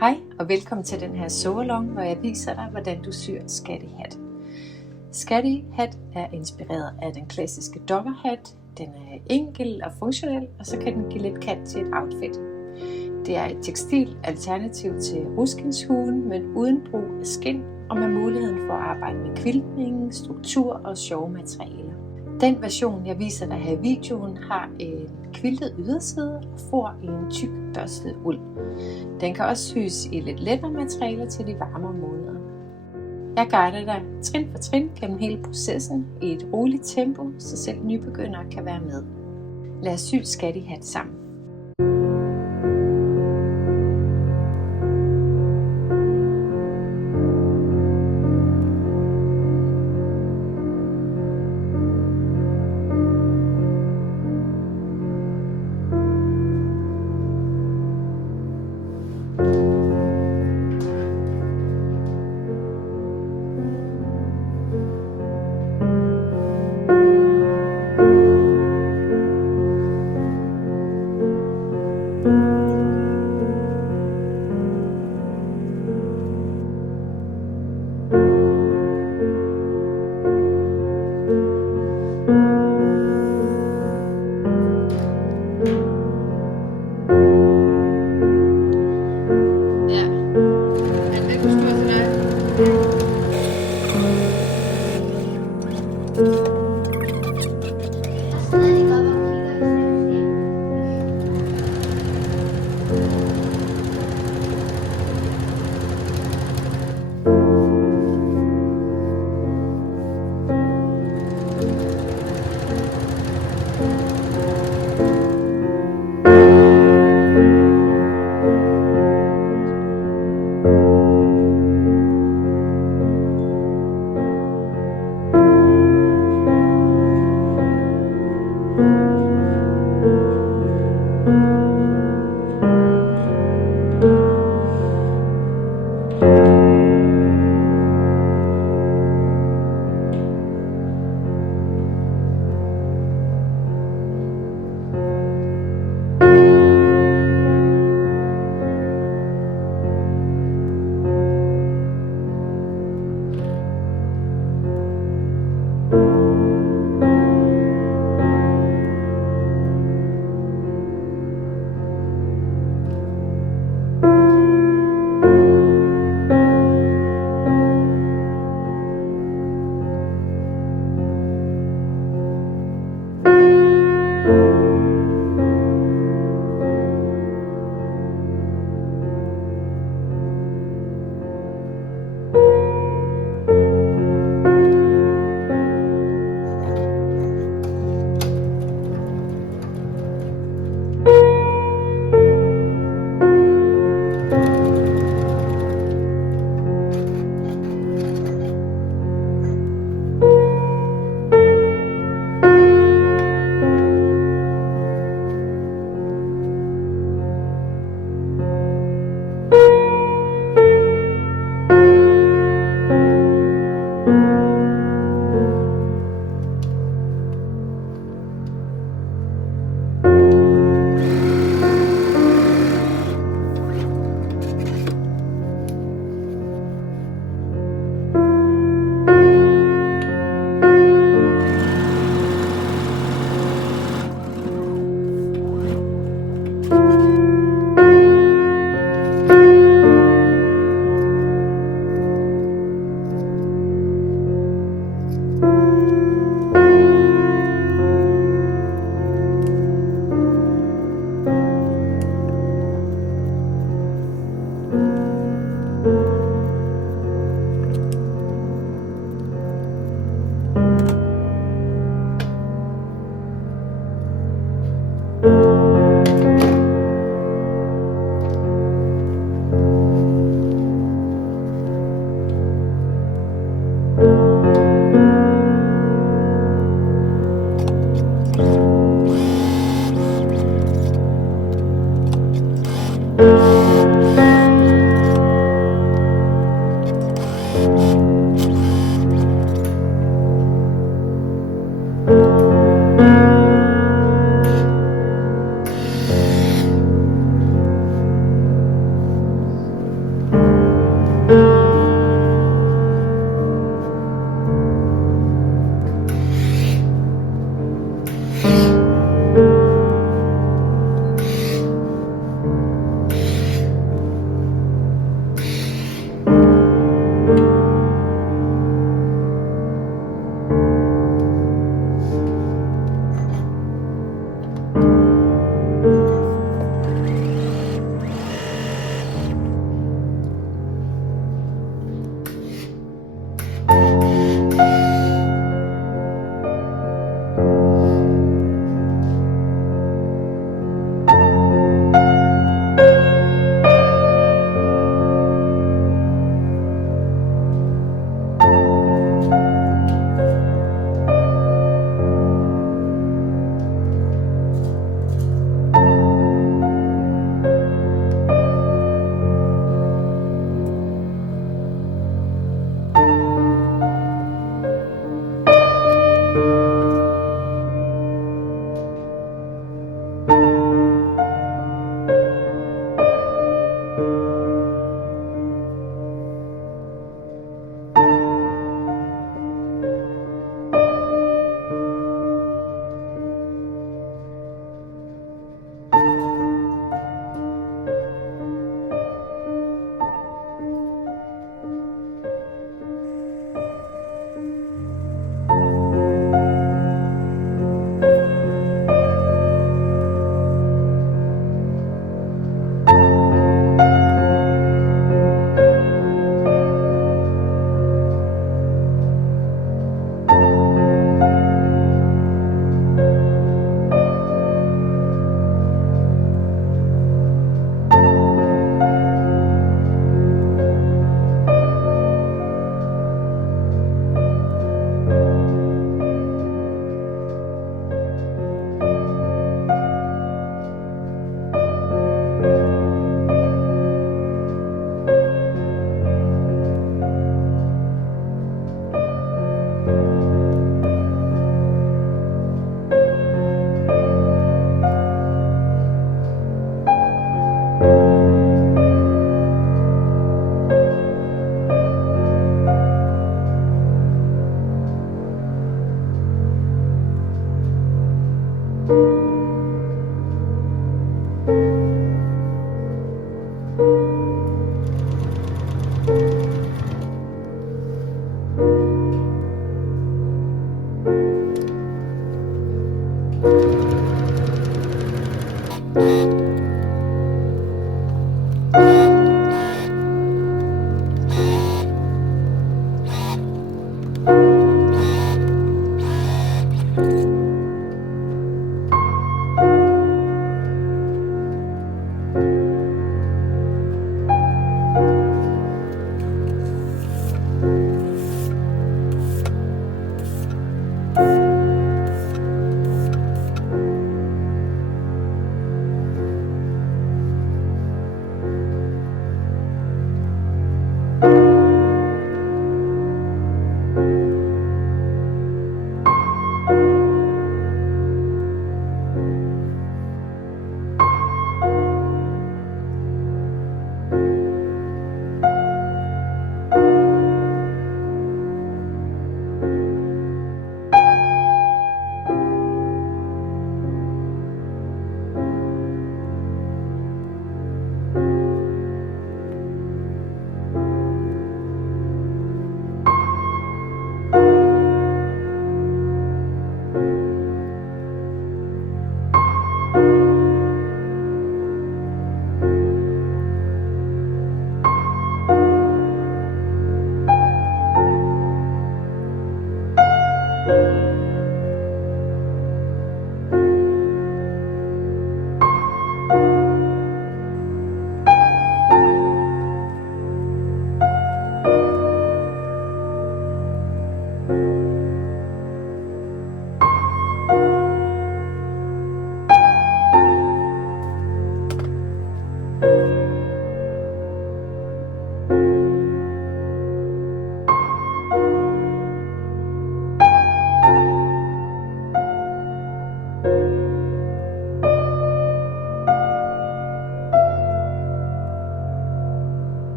Hej og velkommen til den her sewalong, hvor jeg viser dig, hvordan du syr Skadi Hat. Skadi Hat er inspireret af den klassiske doggerhat. Den er enkel og funktionel, og så kan den give lidt kant til et outfit. Det er et tekstilt alternativ til ruskindshuen, men uden brug af skind og med muligheden for at arbejde med quiltning, struktur og sjove materialer. Den version, jeg viser dig her i videoen, har en quiltet yderside og får i en tyk børstet uld. Den kan også syes i lidt lettere materialer til de varmere måneder. Jeg guider dig trin for trin gennem hele processen i et roligt tempo, så selv nybegyndere kan være med. Lad os sy Skadi Hat sammen.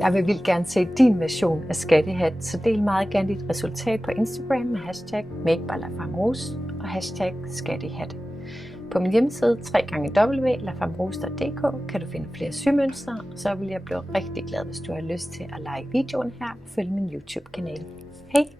Jeg vil vildt gerne se din version af Skadi Hat, så del meget gerne dit resultat på Instagram med hashtag #makebylafarmrose og hashtag Skadi Hat. På min hjemmeside www.lafarmrose.dk kan du finde flere symønstre, og så vil jeg blive rigtig glad, hvis du har lyst til at like videoen her og følge min YouTube-kanal. Hej!